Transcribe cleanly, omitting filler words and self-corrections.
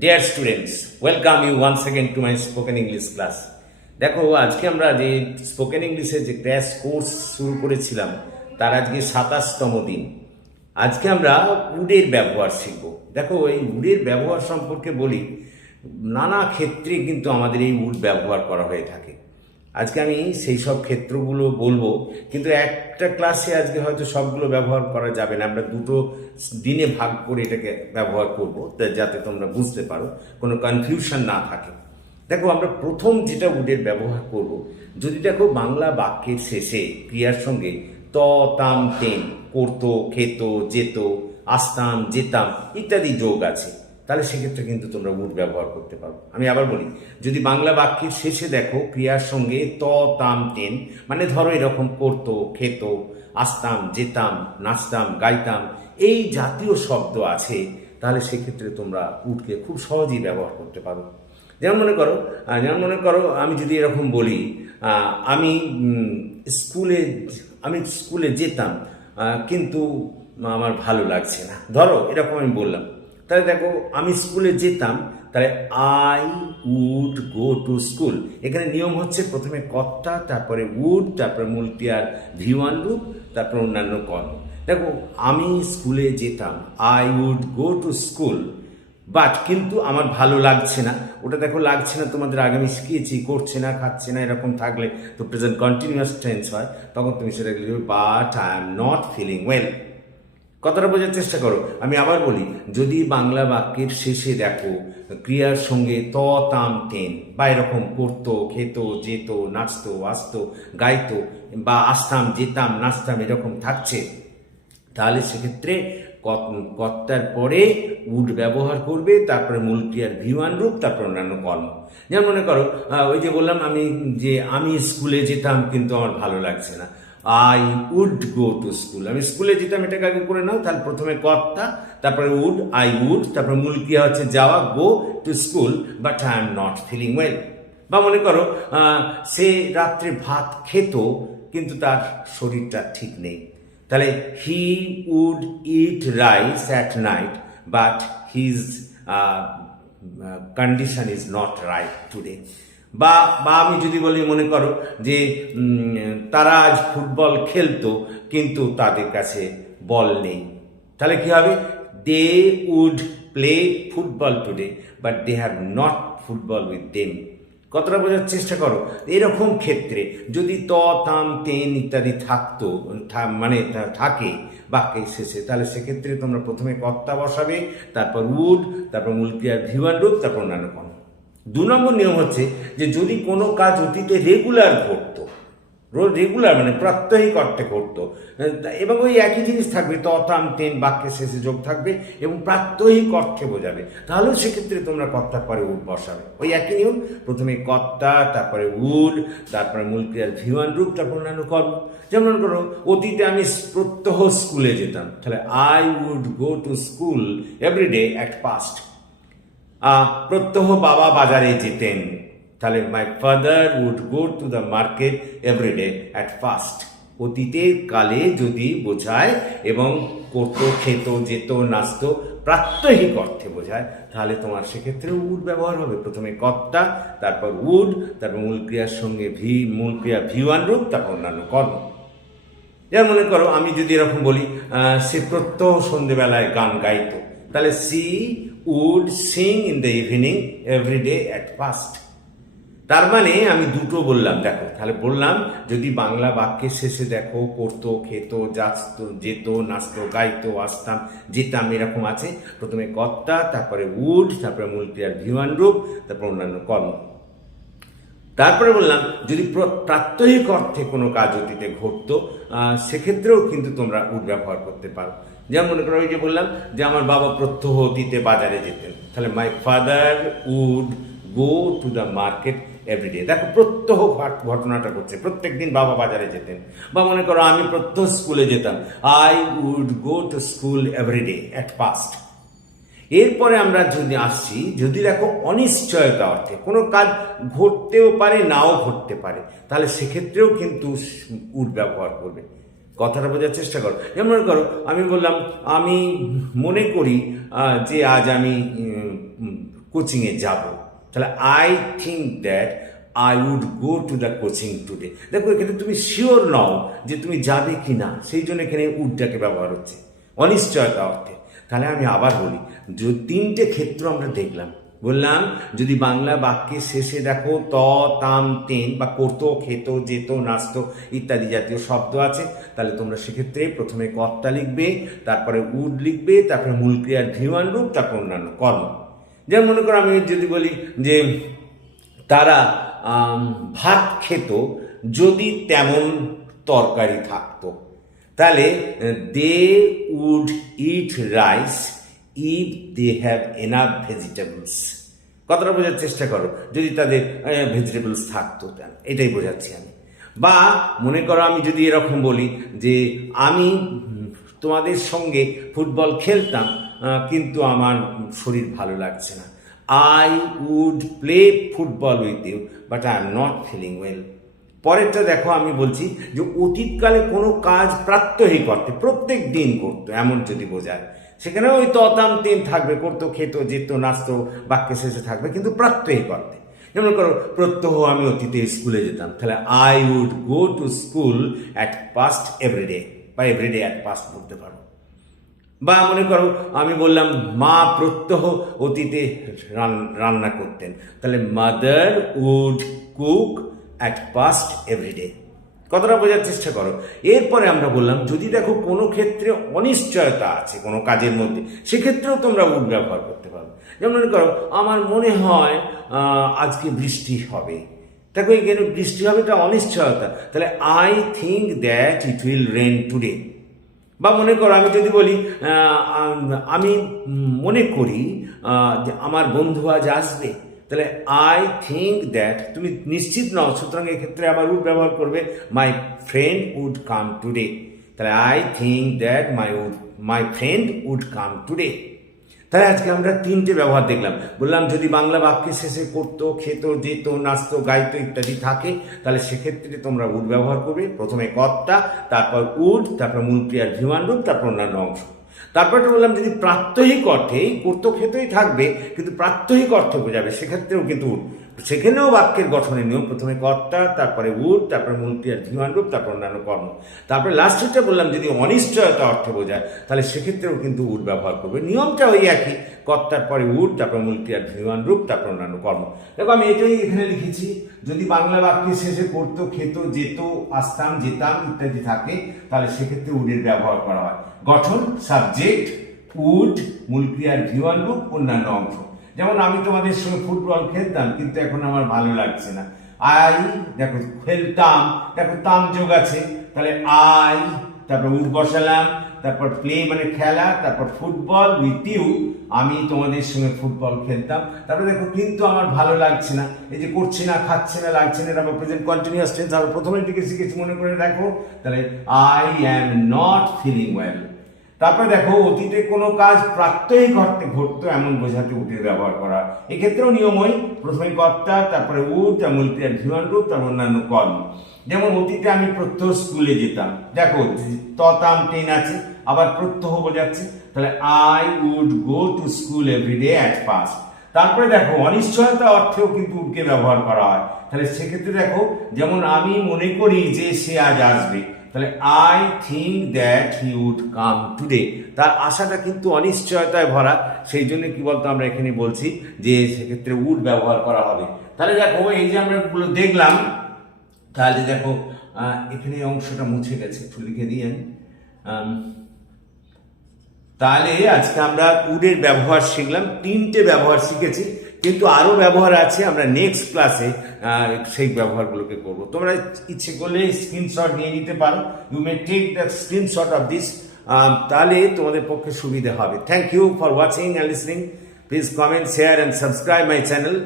Deer students, welcome you once again to my spoken English class. দেখো, আজকে আমরা যে স্পোকেন ইংলিশের যে ক্র্যাশ কোর্স শুরু করেছিলাম তার আজকে 27তম দিন। আজকে আমরা উডের ব্যবহার শিখব। দেখো, এই উডের ব্যবহার সম্পর্কে বলি, নানা ক্ষেত্রে কিন্তু আমাদের এই উড ব্যবহার করা হয়ে থাকে। আজকে আমি সেই সব ক্ষেত্রগুলো বলবো, কিন্তু একটা ক্লাসে আজকে হয়তো সবগুলো ব্যবহার করা যাবে না। আমরা দুটো দিনে ভাগ করে এটাকে ব্যবহার করব, যাতে তোমরা বুঝতে পারো, কোনো কনফিউশন না থাকে। দেখো, আমরা প্রথম যেটা উডের ব্যবহার করব, যদি দেখো বাংলা বাক্যের শেষে ক্রিয়ার সঙ্গে ত, তাম, তেন, করতো, খেত, যেত, আসতাম, যেতাম ইত্যাদি যোগ আছে, তাহলে সেক্ষেত্রে কিন্তু তোমরা উড ব্যবহার করতে পারো। আমি আবার বলি, যদি বাংলা বাক্যের শেষে দেখো ক্রিয়ার সঙ্গে ত, তাম, তেন, মানে ধরো এরকম করতো, খেত, আসতাম, যেতাম, নাচতাম, গাইতাম, এই জাতীয় শব্দ আছে, তাহলে সেক্ষেত্রে তোমরা উডকে খুব সহজেই ব্যবহার করতে পারো। যেমন মনে করো আমি যদি এরকম বলি, আমি স্কুলে যেতাম, কিন্তু আমার ভালো লাগছে না, ধরো এরকম আমি বললাম। তাহলে দেখো, আমি স্কুলে যেতাম, তাহলে I would go to school. এখানে নিয়ম হচ্ছে প্রথমে কর্তা, তারপরে উড, তারপরে মূল ক্রিয়ার V1 রূপ, তারপরে অন্যান্য কর্ম। দেখো, আমি স্কুলে যেতাম, I would go to school, but কিন্তু আমার ভালো লাগছে না। ওটা দেখো, লাগছে না তোমাদের আগে আমি শিখিয়েছি, করছে না, খাচ্ছে না, এরকম থাকলে তো প্রেজেন্ট কন্টিনিউয়াস টেন্স হয়, তখন তুমি সেটা লিখবে but I am not feeling well. কথাটা বোঝার চেষ্টা করো। আমি আবার বলি, যদি বাংলা বাক্যের শেষে দেখো ক্রিয়ার সঙ্গে ত, তাম, তেন, বা এরকম করতো, খেত, যেত, নাচতো, আসতো, গাইতো, বা আসতাম, যেতাম, নাচতাম এরকম থাকছে, তাহলে সেক্ষেত্রে কর্তার পরে উড ব্যবহার করবে, তারপরে মূল ক্রিয়ার V1 রূপ, তারপর অন্যান্য কর্ম। যেমন মনে করো, ওই যে বললাম আমি স্কুলে যেতাম কিন্তু আমার ভালো লাগছে না, I would go to school. আমি স্কুলে যেতাম, এটাকে আগে করে নাও, তাহলে প্রথমে কর্তা, তারপরে উড, আই উড, তারপরে মূল ক্রিয়া হচ্ছে যাওয়া, go to school, but I am not feeling well. বা মনে করো, সে রাত্রে ভাত খেত, কিন্তু তার শরীরটা ঠিক নেই, তাহলে he would eat rice at night, but his condition is not right today. বা বা আমি যদি বলি, মনে করো যে তারা আজ ফুটবল খেলতো, কিন্তু তাদের কাছে বল নেই, তাহলে কি হবে? They would play football today, but they have not football with them. কতটা বোঝার চেষ্টা করো। এরকম ক্ষেত্রে যদি ত, তাম, তেন ইত্যাদি থাকতো, মানে থাকে বাক্যের শেষে, তাহলে সেক্ষেত্রে তোমরা প্রথমে কর্তা বসাবে, তারপর উড, তারপর মূল ক্রিয়ার V1 রূপ, তারপর অন্যান্য কর্ম। 2 নম্বর নিয়ম হচ্ছে যে যদি কোনো কাজ অতীতে রেগুলার ঘটতো, রেগুলার মানে প্রাত্যহিক অর্থে ঘটতো, এবং ওই একই জিনিস থাকবে, ত, তাম, তেন বাক্যের শেষে যোগ থাকবে এবং প্রাত্যহিক অর্থে বোঝাবে, তাহলেও সেক্ষেত্রে তোমরা কর্তার পরে উড বসাবে। ওই একই নিয়ম, প্রথমে কর্তা, তারপরে উড, তারপরে মূল ক্রিয়ার V1 রূপ, তারপর অন্যান্য কর্ম। যেমন করো, অতীতে আমি প্রত্যহ স্কুলে যেতাম, তাহলে I would go to school everyday at past. প্রত্যহ বাবা বাজারে যেতেন, তাহলে my father would go to the market everyday at first. অতীতের কালে যদি বোঝায় এবং করতো, খেত, যেত, নাচতো প্রাত্যহিক অর্থে বোঝায়, তাহলে তোমার সেক্ষেত্রে উড ব্যবহার হবে। প্রথমে কর্তা, তারপর উড, তারপর মূল ক্রিয়ার সঙ্গে মূল ক্রিয়া V1 রূপ, তারপর অন্যান্য কর্ম। যেমন মনে করো, আমি যদি এরকম বলি, সে প্রত্যহ সন্ধেবেলায় গান গাইতো, তাহলে she would sing in the evening everyday at first. তার মানে আমি দুটো বললাম। দেখো, তাহলে বললাম, যদি বাংলা বাক্যের শেষে দেখো করতো, খেত, যেত, নাচতো, গাইতো, আসতাম, যেতাম এরকম আছে, প্রথমে কর্তা, তারপরে উড, তারপরে মূল ক্রিয়ার V1 রূপ, তারপর অন্যান্য কর্ম। তারপরে বললাম, যদি প্রাত্যহিক অর্থে কোনো কাজ অতীতে ঘটতো, সেক্ষেত্রেও কিন্তু তোমরা উড ব্যবহার করতে পারো। যেমন মনে করো, ওই যে বললাম যে আমার বাবা প্রত্যহ অতীতে বাজারে যেতেন, তাহলে my father would go to the market everyday. দেখো, প্রত্যহ ঘটনাটা করছে, প্রত্যেক দিন বাবা বাজারে যেতেন। বা মনে করো, আমি প্রত্যহ স্কুলে যেতাম, I would go to school everyday at past. এরপরে আমরা যদি আসছি, যদি দেখো অনিশ্চয়তা অর্থে কোনো কাজ ঘটতেও পারে, নাও ঘটতে পারে, তাহলে সেক্ষেত্রেও কিন্তু উড ব্যবহার করবে। কথাটা বোঝার চেষ্টা করো। যেমন মনে করো আমি বললাম আমি মনে করি যে আজ আমি কোচিংয়ে যাব, তাহলে I think that I would go to the coaching today. দেখো এখানে তুমি শিওর নও যে তুমি যাবে কি না, সেই জন্য এখানে উডটাকে ব্যবহার হচ্ছে অনিশ্চয়তা অর্থে। তাহলে আমি আবার বলি, যে তিনটে ক্ষেত্র আমরা দেখলাম, বললাম যদি বাংলা বাক্যের শেষে দেখো ত, তাম, তেন বা করতো, খেত, যেত, নাচতো ইত্যাদি জাতীয় শব্দ আছে, তাহলে তোমরা সেক্ষেত্রে প্রথমে কর্তা লিখবে, তারপরে উড লিখবে, তারপরে মূল ক্রিয়ার ভিওয়ান রূপ, তারপর অন্যান্য কর্ম। যেমন মনে করো আমি যদি বলি যে তারা ভাত খেত যদি তেমন তরকারি থাকতো, তাহলে they would eat rice if they have enough vegetables. কথাটা বোঝার চেষ্টা করো, যদি তাদের ভেজিটেবলস থাকতো, এটাই বোঝাচ্ছি আমি। বা মনে করো আমি যদি এরকম বলি যে আমি তোমাদের সঙ্গে ফুটবল খেলতাম কিন্তু আমার শরীর ভালো লাগছে না, I would play football with you but I am not feeling well. পরেরটা দেখো আমি বলছি যে অতীতকালে কোনো কাজ প্রাত্যহিক অর্থে প্রত্যেক দিন করতো এমন যদি বোঝায়, সেখানে ওই ততাম তেন থাকবে, করতো, খেত, যেত, নাচতো বাক্যে শেষে থাকবে, কিন্তু প্রাত্যহিক অর্থে। যেমন করো প্রত্যহ আমি অতীতে স্কুলে যেতাম, তাহলে I would go to school at past everyday বা এভরিডে অ্যাট পাস্ট বলতে পারো। বা মনে করো আমি বললাম মা প্রত্যহ অতীতে রান্না করতেন, তাহলে mother would cook at past everyday. কতটা বোঝার চেষ্টা করো। এরপরে আমরা বললাম যদি দেখো কোনো ক্ষেত্রে অনিশ্চয়তা আছে কোনো কাজের মধ্যে, সেক্ষেত্রেও তোমরা উড ব্যবহার করতে পারো। যেমন মনে করো আমার মনে হয় আজকে বৃষ্টি হবে, দেখো এখানে বৃষ্টি হবে এটা অনিশ্চয়তা, তাহলে I think that it will rain today. বা মনে করো আমি যদি বলি আমি মনে করি যে আমার বন্ধু আজ আসবে, তাহলে আই থিঙ্ক দ্যাট, তুমি নিশ্চিত নও, সুতরাং এক্ষেত্রে আবার উড ব্যবহার করবে, my friend would come today. তাহলে I think that my friend would come today. তাহলে আজকে আমরা তিনটে ব্যবহার দেখলাম। বললাম যদি বাংলা বাক্যের শেষে করতো, খেত, যেত, নাচতো, গাইতো ইত্যাদি থাকে, তাহলে সেক্ষেত্রে তোমরা উড ব্যবহার করবে, প্রথমে কর্তা, তারপর উড, তারপর মূল ক্রিয়ার ভিওয়ান রূপ, তারপর অন্যান্য অংশ। তারপরটা বললাম যদি প্রাত্যহিক অর্থেই করতো, খেতই থাকবে কিন্তু প্রাত্যহিক অর্থে বোঝাবে, সেক্ষেত্রেও কিন্তু উড। সেখানেও বাক্যের গঠনের নিয়ম, প্রথমে কর্তা, তারপরে উড, তারপরে মূল ক্রিয়ার ভিওয়ান রূপ, তারপর অন্যান্য কর্ম। তারপরে লাস্টেরটা বললাম যদি অনিশ্চয়তা অর্থে বোঝায়, তাহলে সেক্ষেত্রেও কিন্তু উড ব্যবহার করবে। নিয়মটা ওই একই, কর্তার পরে উড, তারপর মূল ক্রিয়ার ভিওয়ান রূপ, তারপর অন্যান্য কর্ম। দেখো আমি এটাই এখানে লিখেছি, যদি বাংলা বাক্যের শেষে করতো, খেত, যেত, আসতাম, যেতাম ইত্যাদি থাকে, তাহলে সেক্ষেত্রে উডের ব্যবহার করা হয়। গঠন সাবজেক্ট, উড, মূল ক্রিয়ার ভিওয়ান রূপ, অন্যান্য অংশ। যেমন আমি তোমাদের সঙ্গে ফুটবল খেলতাম কিন্তু এখন আমার ভালো লাগছে না, আই, দেখো খেলতাম, দেখো তাম যোগ আছে, তাহলে আই, তারপর উড বসালাম, তারপর প্লে মানে খেলা, তারপর ফুটবল উইথ ইউ, আমি তোমাদের সঙ্গে ফুটবল খেলতাম, তারপরে দেখো কিন্তু আমার ভালো লাগছে না, এই যে করছি না, খাচ্ছে না, লাগছে না, তারপর প্রেজেন্ট কন্টিনিউয়াস টেন্স, তারপর প্রথমে দিকে শিখেছি মনে করে দেখো, তাহলে I am not feeling well. তারপরে দেখো অতীতে কোনো কাজ প্রাত্যহিক অর্থে ঘটতো এমন বোঝাতে উডের ব্যবহার করা। এক্ষেত্রেও নিয়ম ওই, প্রথমে কর্তা, তারপরে উড, তার মূল ক্রিয়ার ভিওয়ান রূপ, তার অন্যান্য কর্ম। যেমন অতীতে আমি প্রত্যহ স্কুলে যেতাম, দেখো ততাম টেন আছে, আবার প্রত্যহ বোঝাচ্ছে, তাহলে I would go to school everyday at past. তারপরে দেখো অনিশ্চয়তা অর্থেও কিন্তু উডকে ব্যবহার করা হয়, তাহলে সেক্ষেত্রে দেখো যেমন আমি মনে করি যে সে আজ আসবে, তাহলে I think that he would come today. তার আশাটা কিন্তু অনিশ্চয়তায় ভরা, সেই জন্য কি বলতো আমরা এখানে বলছি যে সেক্ষেত্রে উড ব্যবহার করা হবে। তাহলে দেখো এই যে আমরা দেখলাম, তাহলে দেখো এখানে অংশটা মুছে গেছে, একটু লিখে দিই আমি। তাহলে আজকে আমরা উডের ব্যবহার শিখলাম, তিনটে ব্যবহার শিখেছি, কিন্তু আরও ব্যবহার আছে, আমরা নেক্সট ক্লাসে সেই ব্যবহারগুলোকে করব। তোমরা ইচ্ছে করলে স্ক্রিনশট নিয়ে নিতে পারো, you may take the screenshot of this, তাহলে তোমাদের পক্ষে সুবিধা হবে। Thank you for watching and listening. Please comment, share and subscribe my channel.